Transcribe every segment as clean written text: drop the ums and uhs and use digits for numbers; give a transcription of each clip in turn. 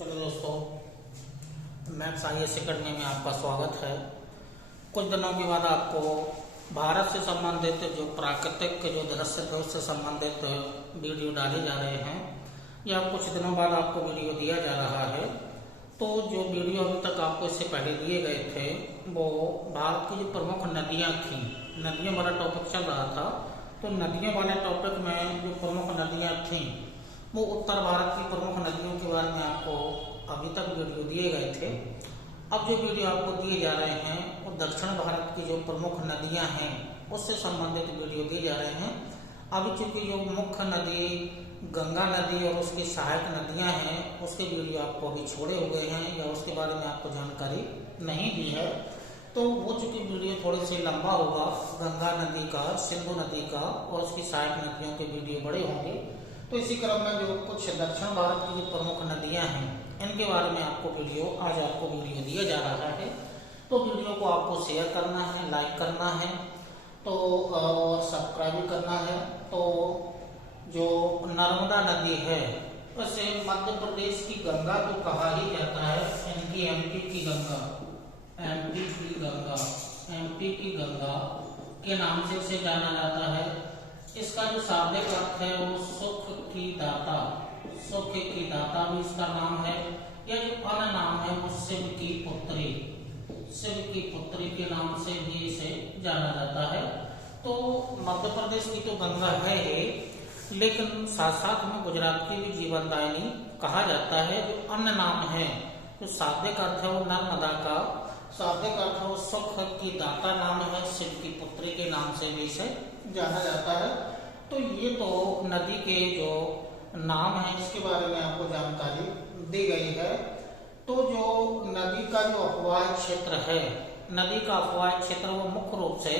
चलो दोस्तों, maths IAS academy में आपका स्वागत है। कुछ दिनों के बाद आपको भारत से संबंधित जो प्राकृतिक जो दृश्य है उससे संबंधित वीडियो डाले जा रहे हैं या कुछ दिनों बाद आपको वीडियो दिया जा रहा है। तो जो वीडियो अभी तक आपको इससे पहले दिए गए थे वो भारत की जो प्रमुख नदियाँ थी, नदियों वाला टॉपिक चल रहा था। तो नदियों वाले टॉपिक में जो प्रमुख नदियाँ थीं वो उत्तर भारत की प्रमुख नदियों के बारे में आपको अभी तक वीडियो दिए गए थे। अब जो वीडियो आपको दिए जा रहे हैं वो दक्षिण भारत की जो प्रमुख नदियां हैं उससे संबंधित वीडियो दिए जा रहे हैं। अभी चूंकि जो मुख्य नदी गंगा नदी और उसकी सहायक नदियां हैं उसके वीडियो आपको अभी छोड़े हुए हैं या उसके बारे में आपको जानकारी नहीं दी है, तो वो चूंकि वीडियो थोड़ी सी लंबा होगा, गंगा नदी का, सिंधु नदी का और उसकी सहायक नदियों के वीडियो बड़े होंगे। तो इसी क्रम में जो कुछ दक्षिण भारत की जो प्रमुख नदियां हैं इनके बारे में आपको वीडियो दिया जा रहा है। तो वीडियो को आपको शेयर करना है, लाइक करना है तो और सब्सक्राइब भी करना है। तो जो नर्मदा नदी है उसे मध्य प्रदेश की गंगा तो कहा ही जाता है, इनकी एमपी की गंगा के नाम से इसे जाना जाता है। इसका जो शाब्दिक अर्थ है वो सुख की दाता भी इसका नाम है। या जो अन्य नाम है वो शिव की पुत्री के नाम से भी इसे जाना जाता है। तो मध्य प्रदेश की तो गंगा है ही, लेकिन साथ साथ में गुजरात की भी जीवनदायिनी कहा जाता है। जो अन्य नाम है जो शाब्दिक अर्थ है वो नर्मदा का शाब्दिक अर्थ वो सुख की दाता नाम है, शिव की पुत्री के नाम से भी इसे जाना जाता है। तो ये तो नदी के जो नाम है इसके बारे में आपको जानकारी दी गई है। तो जो नदी का जो अपवाह क्षेत्र है, नदी का अपवाह क्षेत्र वो मुख्य रूप से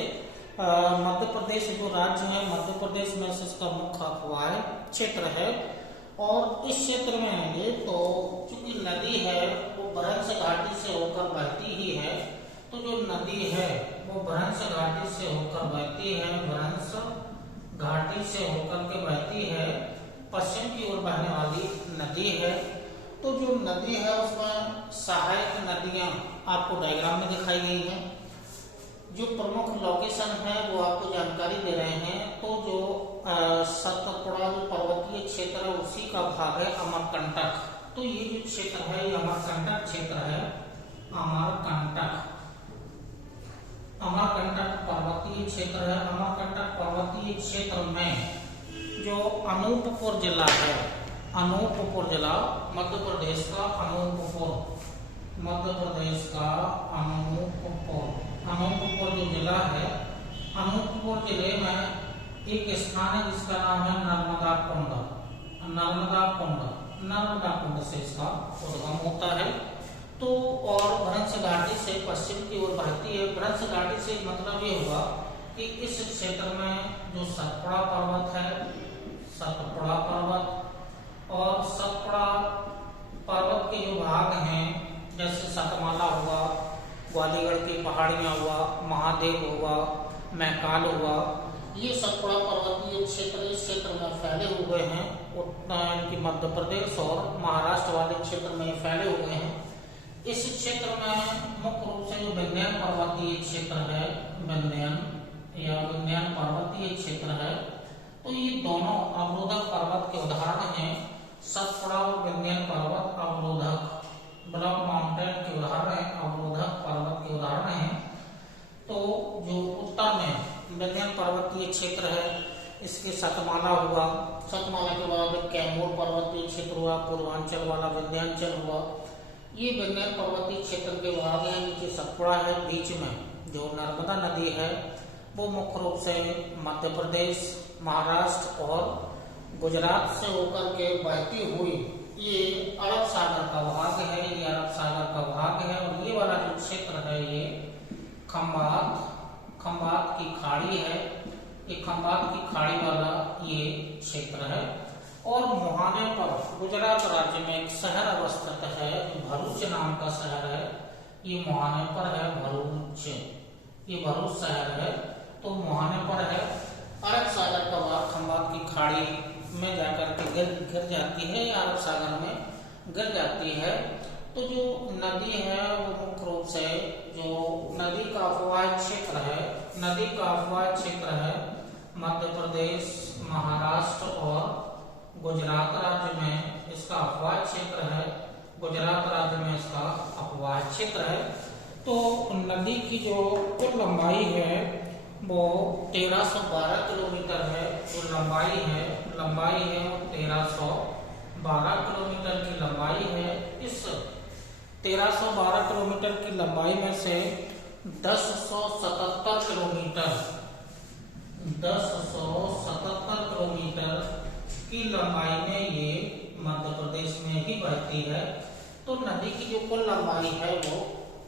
मध्य प्रदेश जो राज्य है, मध्य प्रदेश में से इसका मुख्य अपवाह क्षेत्र है। और इस क्षेत्र में आएंगे तो चूंकि नदी है वो भ्रंश घाटी से होकर बहती ही है। तो जो नदी है वो भ्रंश घाटी से होकर बहती है, भ्रंश घाटी से होकर के बहती है, पश्चिम की ओर बहने वाली नदी है। तो जो नदी है उसमें सहायक नदियां आपको डायग्राम में दिखाई गई हैं। जो प्रमुख लोकेशन है वो आपको जानकारी दे रहे हैं। तो जो सतपुड़ा जो पर्वतीय क्षेत्र है उसी का भाग है अमरकंटक। तो ये जो क्षेत्र है ये अमरकंटक क्षेत्र है। अमरकंटक पर्वतीय क्षेत्र है। अमरकंटक पर्वतीय क्षेत्र में जो अनूपपुर जिला है, अनूपपुर जिला मध्य प्रदेश का अनूपपुर जो जिला है, अनूपपुर जिले में एक स्थान है जिसका नाम है नर्मदा कुंड से इसका उद्गम होता है। तो और भ्रंश घाटी से पश्चिम की ओर बहती है। भ्रंश घाटी से मतलब ये हुआ कि इस क्षेत्र में जो सतपुड़ा पर्वत है, सतपुड़ा पर्वत और सतपुड़ा पर्वत के जो भाग हैं जैसे सतमाला हुआ, ग्वालीगढ़ की पहाड़ियां हुआ, महादेव हुआ, मैकाल हुआ, ये सतपुड़ा पर्वतीय क्षेत्र इस क्षेत्र में फैले हुए हैं। इनकी मध्य प्रदेश और महाराष्ट्र वाले क्षेत्र में फैले हुए हैं। इस क्षेत्र में मुख्य रूप से जो विंध्यान पर्वतीय क्षेत्र है, विंध्यान पर्वतीय क्षेत्र है। तो ये दोनों अवरोधक पर्वत के उदाहरण हैं। सतपुड़ा और विंध्यान पर्वत अवरोधक ब्लॉक माउंटेन के उदाहरण हैं, अवरोधक पर्वत के उदाहरण हैं। तो जो उत्तर में विंध्यान पर्वतीय क्षेत्र है इसके सतमाला हुआ, सतमाला के बाद कैमूर पर्वतीय क्षेत्र हुआ, पूर्वांचल वाला विंध्याचल हुआ। ये विंध्यान पर्वतीय क्षेत्र के भाग है। नीचे सतपुड़ा है, बीच में जो नर्मदा नदी है वो मुख्य रूप से मध्य प्रदेश, महाराष्ट्र और गुजरात से होकर के बहती हुई ये अरब सागर का भाग है। ये अरब सागर का भाग है। और ये वाला जो क्षेत्र है ये खंबात की खाड़ी है। ये खंबात की खाड़ी वाला ये क्षेत्र है। और मुहाने पर गुजरात राज्य में एक शहर अवस्थित है, भरूच नाम का शहर है। ये मुहाने पर है, ये भरूच शहर है। तो मुहाने पर है। अरब सागर का भाग खंबात की खाड़ी में जाकर के गिर जाती है अरब सागर में। गिर जाती है तो जो नदी है वो मुख्य रूप से जो नदी का अफवाह क्षेत्र है, नदी का अफवाह क्षेत्र है मध्य प्रदेश, महाराष्ट्र और गुजरात राज्य में इसका अफवाह क्षेत्र है। गुजरात राज्य में इसका अफवाह क्षेत्र है। तो नदी की जो कुल लंबाई है वो 1312 किलोमीटर है। जो लंबाई है वो 1312 किलोमीटर की लंबाई है। इस 1312 किलोमीटर की लंबाई में से 1077 किलोमीटर की लंबाई में ये मध्य प्रदेश में ही बहती है। तो नदी की जो कुल लंबाई है वो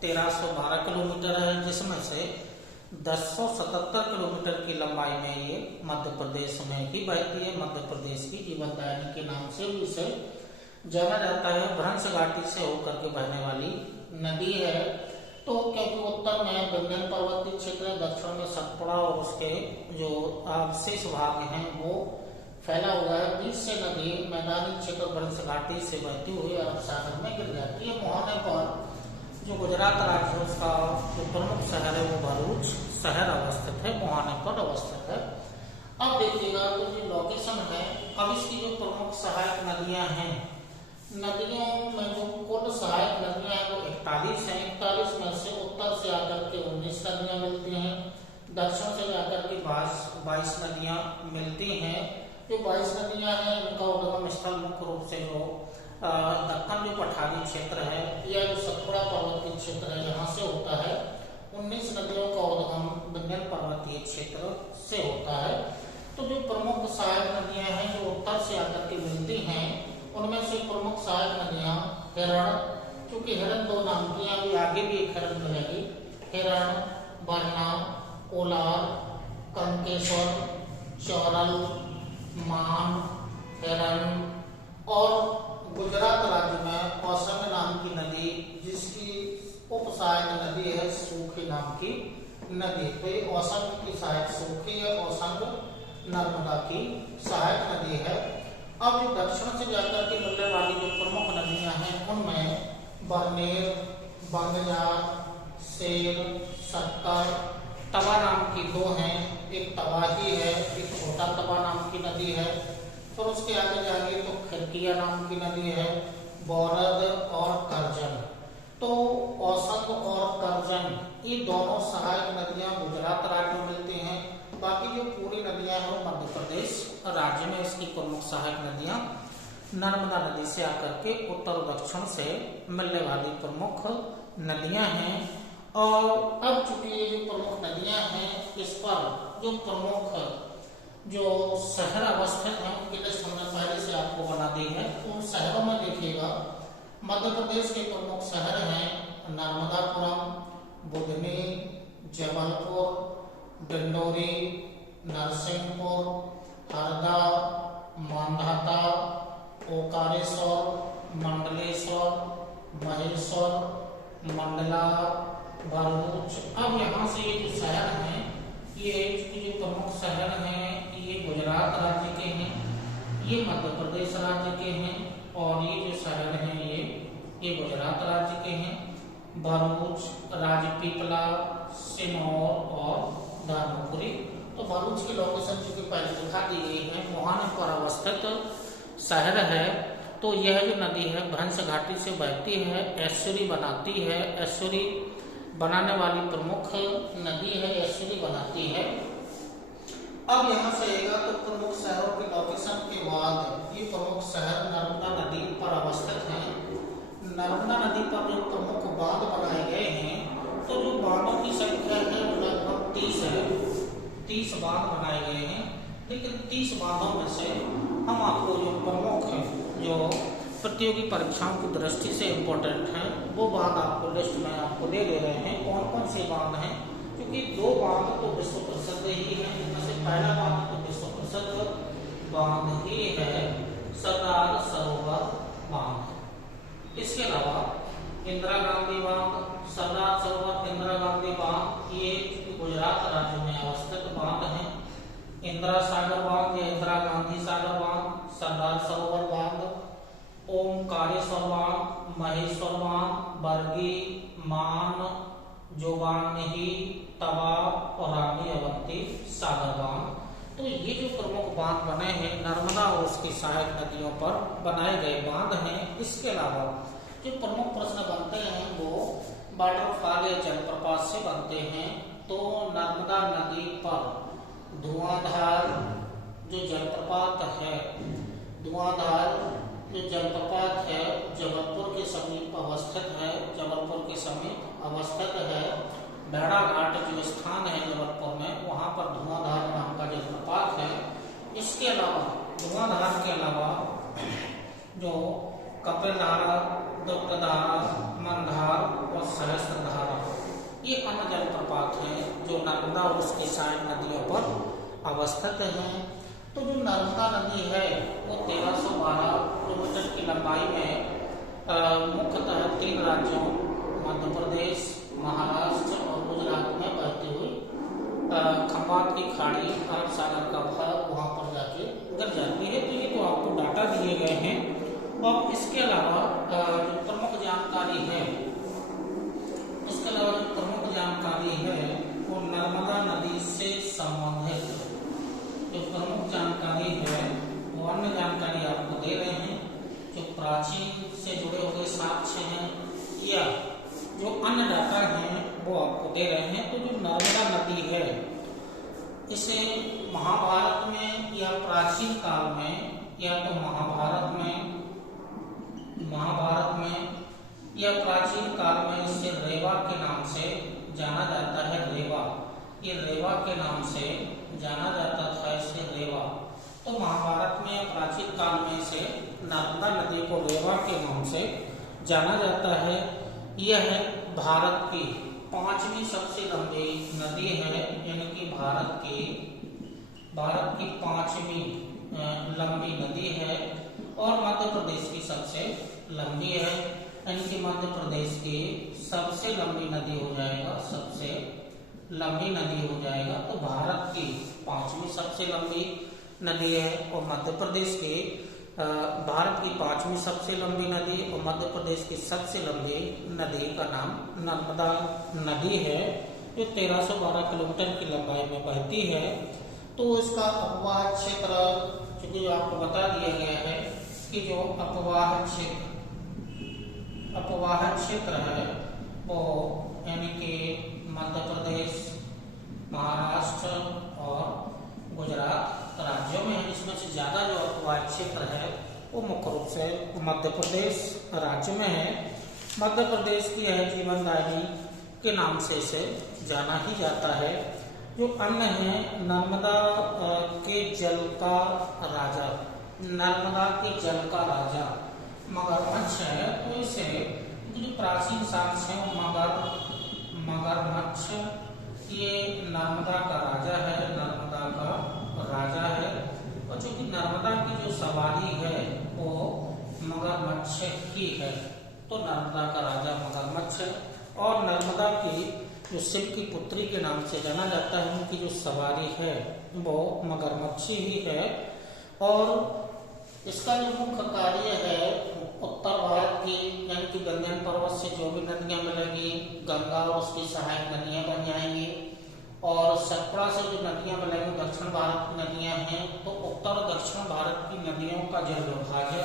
1312 किलोमीटर है, जिसमें से 1077 किलोमीटर की लंबाई में ये मध्य प्रदेश में ही बहती है। मध्य प्रदेश की जीवनदायिनी के नाम से भी इसे जाना जाता है। भ्रंश घाटी से होकर के बहने वाली नदी है। तो क्योंकि उत्तर में विंध्य पर्वतीय क्षेत्र है, दक्षिण में सतपुड़ा और उसके जो अवशेष भाग हैं वो फैला हुआ है। बीच से नदी मैदानी क्षेत्र भ्रंश घाटी से बहती हुई अरब सागर में गिर जाती है। मुहाने पर जो गुजरात राज्य है उसका जो प्रमुख शहर है वो भरूच शहर अवस्थित है, मुहाने पर अवस्थित है। अब देखिएगा तो जो लोकेशन है, अब इसकी जो प्रमुख सहायक नदियां हैं, नदियों में जो कुल सहायक नदियां हैं वो 41 हैं। 41 में से उत्तर से आकर के 19 नदियां मिलती हैं, दक्षिण से जाकर के 22 नदियां मिलती हैं। जो 22 नदियां हैं इनका उद्गम स्थल मुख्य रूप से जो दक्कन जो पठारी क्षेत्र है या जो सतपुड़ा पर्वतीय क्षेत्र है यहाँ से होता है। 19 नदियों का उद्गम विंध्य पर्वतीय क्षेत्र से होता है। तो जो प्रमुख सहायक नदियां हैं जो उत्तर से आकर के मिलती हैं, उनमें से प्रमुख सहायक नदियां हिरण, क्योंकि हिरण दो नाम की, अभी आगे भी एक हिरण मिलेगी, हिरण, बरना, कोलार, कंकेश्वर, चौरल, मान, हिरण, और गुजरात राज्य में औसंग नाम की नदी जिसकी उपसहायक नदी है सूखी नाम की नदी। तो ये औसंग की सहायक सूखी है, औसंग नर्मदा की सहायक नदी है। अब जो दक्षिण से जाकर के मिलने वाली जो प्रमुख नदियां हैं उनमें बरनेर, बंगजार, सेर, सत्तर, तवा नाम की दो हैं। एक तवाही है, एक छोटा तवा नाम की नदी है। फिर उसके आगे जाएंगे तो खिरकिया नाम की नदी है, बौरद और करजन। तो औसंग और करजन ये दोनों सहायक नदियां गुजरात राज्य में मिलती हैं। बाकी जो पूरी नदियां हैं वो मध्य प्रदेश राज्य में इसकी प्रमुख सहायक नदियां नर्मदा नदी से आकर के उत्तर और दक्षिण से मिलने वाली प्रमुख नदियां हैं। और अब चूंकि ये जो प्रमुख नदियां हैं इस पर जो प्रमुख जो शहर अवस्थित हैं उनकी लिस्ट हमने पहले से आपको बना दी है। उन शहरों में देखिएगा मध्य प्रदेश के प्रमुख शहर हैं नर्मदापुरम, बुधनी, जबलपुर, डिंडोरी, नरसिंहपुर, हरदा, मांधाता, ओकारेश्वर, मंडलेश्वर, महेश्वर, मंडला, भरूच। अब यहाँ से ये जो शहर हैं ये जो प्रमुख शहर हैं ये गुजरात राज्य के हैं, ये मध्य प्रदेश राज्य के हैं, और ये जो शहर हैं ये गुजरात राज्य के हैं। भरूच, राजपीपला, सिनौर और धर्मपुरी। तो भरूच की लोकेशन चूंकि पहले दिखा दी गई है, मुहाने पर अवस्थित शहर है। तो यह जो नदी है भ्रंश घाटी से बहती है, एस्चुरी बनाती है, एस्चुरी बनाने वाली प्रमुख नदी है, एस्चुरी बनाती है। अब यहाँ से आएगा तो प्रमुख शहरों के लोकेशन के बाद ये प्रमुख शहर नर्मदा नदी पर अवस्थित हैं। नर्मदा नदी पर जो प्रमुख बांध बनाए गए हैं, तो जो बांधों की संख्या है लगभग 30 है। 30 बांध बनाए गए हैं, लेकिन 30 बांधों में से हम आपको जो प्रमुख जो प्रतियोगी परीक्षाओं की दृष्टि से इम्पोर्टेंट हैं वो बांध आपको लिस्ट में आपको दे रहे हैं। कौन कौन से बांध हैं, क्योंकि 2 बांध तो विश्व प्रसिद्ध ही हैं। इनमें से पहला बांध तो विश्व प्रसिद्ध बांध ही है सरदार सरोवर बांध। इसके अलावा इंदिरा गांधी बांध, सरदार सरोवर इंदिरा गांधी बांध ये गुजरात राज्य में अवस्थित बांध हैं। इंदिरा सागर बांध या इंदिरा गांधी सागर बांध, सरदार सरोवर बांध, ओमकारेश्वर रावी, मान, जोगानही, तवा और रानी, अवंती, सागर बांध। तो ये जो प्रमुख बांध बने हैं नर्मदा और उसकी सहायक नदियों पर बनाए गए बांध हैं। इसके अलावा जो प्रमुख प्रश्न बनते हैं वो वाटरफॉल या जलप्रपात से बनते हैं। तो नर्मदा नदी पर धुआंधार जो जलप्रपात है, धुआंधार जो जलप्रपात है जबलपुर के समीप अवस्थित है, जबलपुर के समीप अवस्थित है। भेड़ा घाट जो स्थान है जबलपुर में, वहां पर धुआंधार नाम का जलप्रपात है। इसके अलावा धुआंधार के अलावा जो कपिलधारा, दुग्धधारा, मंदार और सहस्त्रधारा ये अन्य जलप्रपात हैं जो नर्मदा और उसकी सहायक नदियों पर अवस्थित हैं। तो जो नर्मदा नदी है वो 1312 किलोमीटर की लंबाई में मुख्यतः 3 राज्यों मध्य प्रदेश, महाराष्ट्र और गुजरात में बहती हुई खंबात की खाड़ी, अरब सागर का भाग वहाँ पर जाके गिर जाती है। तो ये तो आपको डाटा दिए गए हैं। और इसके अलावा जो प्रमुख जानकारी है, इसके अलावा जो प्रमुख जानकारी है वो नर्मदा नदी से संबंधित जो प्रमुख जानकारी है वो अन्य जानकारी आपको दे रहे हैं। जो प्राचीन से जुड़े हुए साक्ष्य हैं या जो अन्य डाटा हैं वो आपको दे रहे हैं। तो जो नर्मदा नदी है इसे महाभारत में या प्राचीन काल में या तो महाभारत में या प्राचीन काल में इसे रेवा के नाम से जाना जाता है। रेवा, ये रेवा के नाम से जाना जाता था इसे रेवा। तो महाभारत में प्राचीन काल में इसे नर्मदा नदी को रेवा के नाम से जाना जाता है। यह भारत की 5वीं सबसे लंबी नदी है, यानी कि भारत की 5वीं लंबी नदी है और मध्य प्रदेश की सबसे लंबी है, यानी कि मध्य प्रदेश की सबसे लंबी नदी हो जाएगा, सबसे लंबी नदी हो जाएगा। तो भारत की 5वीं सबसे लंबी नदी है और मध्य प्रदेश की भारत की 5वीं सबसे लंबी नदी और मध्य प्रदेश की सबसे लंबी नदी का नाम नर्मदा नदी है, जो 1312 किलोमीटर की लंबाई में बहती है। तो इसका अपवाह क्षेत्र चूंकि आपको बता दिया गया है कि जो अपवाह क्षेत्र है वो यानी कि मध्य प्रदेश, महाराष्ट्र और गुजरात राज्यों में है। इसमें से ज्यादा जो अपवाह क्षेत्र है वो मुख्य रूप से मध्य प्रदेश राज्य में है। मध्य प्रदेश की यह जीवनदायिनी के नाम से इसे जाना ही जाता है। जो अन्य है नर्मदा के जल का राजा, नर्मदा के जल का राजा मगरमच्छ है। तो इसे जो प्राचीन साक्ष्य है मगरमच्छ ये नर्मदा का राजा है, नर्मदा का राजा है। और चूंकि नर्मदा की जो सवारी है वो मगरमच्छ ही है, तो नर्मदा का राजा मगरमच्छ है। और नर्मदा की जो शिव की पुत्री के नाम से जाना जाता है, उनकी जो सवारी है वो मगरमच्छी ही है। और इसका जो मुख्य कार्य है उत्तर भारत की यानी कि विंध्य पर्वत से जो भी नदियां मिलेगी गंगा और उसकी सहायक नदियां बन जाएंगी, और सतपुड़ा से जो नदियां मिलेंगी दक्षिण भारत की नदियां हैं। तो उत्तर और दक्षिण भारत की नदियों का जल विभाजन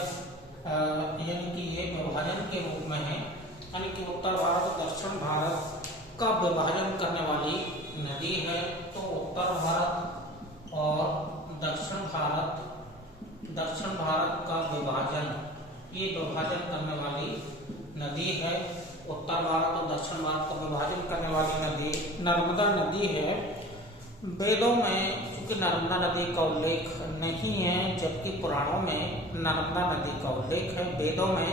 यानी कि ये विभाजन के रूप में है, यानी कि उत्तर भारत और दक्षिण भारत का विभाजन करने वाली नदी है। तो उत्तर भारत और दक्षिण भारत का विभाजन, ये विभाजन करने वाली नदी है। उत्तर भारत और दक्षिण भारत का विभाजन करने वाली नदी नर्मदा नदी है। वेदों में चूंकि नर्मदा नदी का उल्लेख नहीं है, जबकि पुराणों में नर्मदा नदी का उल्लेख है। वेदों में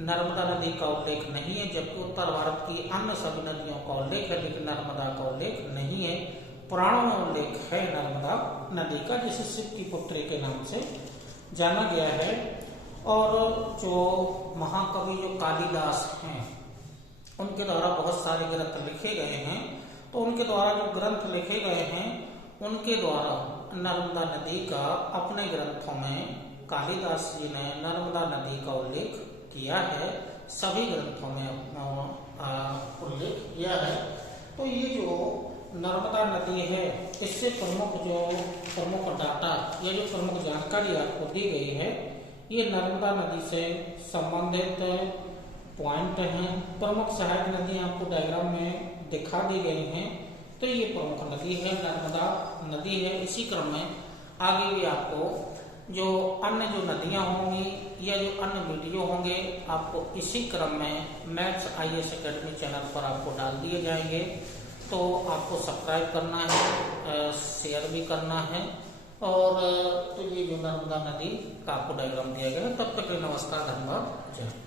नर्मदा नदी का उल्लेख नहीं है, जबकि उत्तर भारत की अन्य सभी नदियों का उल्लेख है, लेकिन नर्मदा का उल्लेख नहीं है। पुराणों में उल्लेख है नर्मदा नदी का, जिसे शिव की पुत्री के नाम से जाना गया है। और जो महाकवि जो कालिदास हैं उनके द्वारा बहुत सारे ग्रंथ लिखे गए हैं। तो उनके द्वारा जो ग्रंथ लिखे गए हैं उनके द्वारा नर्मदा नदी का अपने ग्रंथों में कालिदास जी ने नर्मदा नदी का उल्लेख किया है। सभी ग्रंथों में उल्लेख किया है। तो ये जो नर्मदा नदी है, इससे प्रमुख डाटा या जो प्रमुख जानकारी आपको दी गई है, ये नर्मदा नदी से संबंधित पॉइंट हैं। प्रमुख सहायक नदी आपको डायग्राम में दिखा दी गई हैं। तो ये प्रमुख नदी है, नर्मदा नदी है। इसी क्रम में आगे भी आपको जो अन्य जो नदियां होंगी या जो अन्य वीडियो होंगे, आपको इसी क्रम में मैथ्स IAS एकेडमी चैनल पर आपको डाल दिए जाएंगे। तो आपको सब्सक्राइब करना है, शेयर भी करना है। और तो ये जो नर्मदा नदी का आपको डायग्राम दिया गया है। तब तक नमस्कार, धन्यवाद, जय।